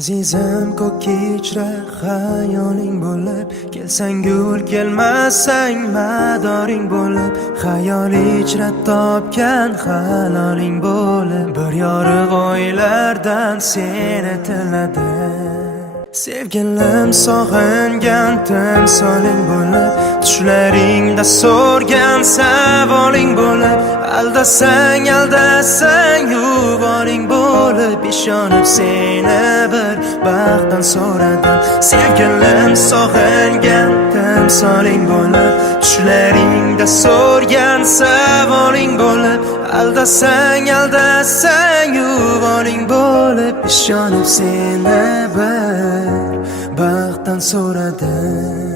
Azizim ko'k kechra xayoling bo'lib, kelsang gul kelmasang madoring bo'lib, xayol ichra topgan haloling bo'lib, bir yorug' oylardan seni tiladi. Sevgilim sog'ingan timsoling bo'lib, tushlaringda so'rgan savoling bo'lib, aldasang yuvoring bo'lib, ishonib seni bir baxtdan so'radim. Sevgilim sog'ingan timsoling bo'lib, tushlaringda so'rgan savoling bo'lib, aldasang yuvoring bo'lib, ishonib seni bir baxtdan so'radim.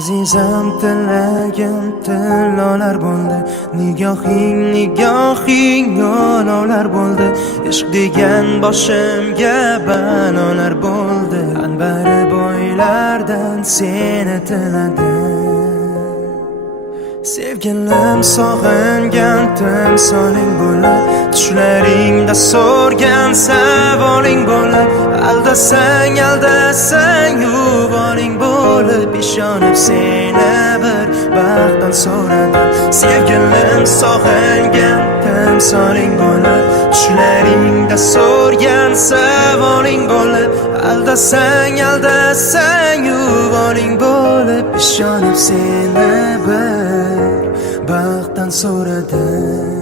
Azizam tilagim tillolar bo'ldi, nigohing olovlar bo'ldi, ishq degan boshimga balolar bo'ldi, anbari bo'ylardan seni tiladi. Sevgilim sog'ingan timsoling bo'lib, tushlaringda so'rgan savoling bo'lib, aldasang yuvoring bo'lib, ishonib seni bir baxtdan so'radim. Sevgilim sog'ingan timsoling bo'lib, tushlaringda so'rgan savoling bo'lib, aldasang yuvoring bo'lib, ishonib seni bir baxtdan so'radim.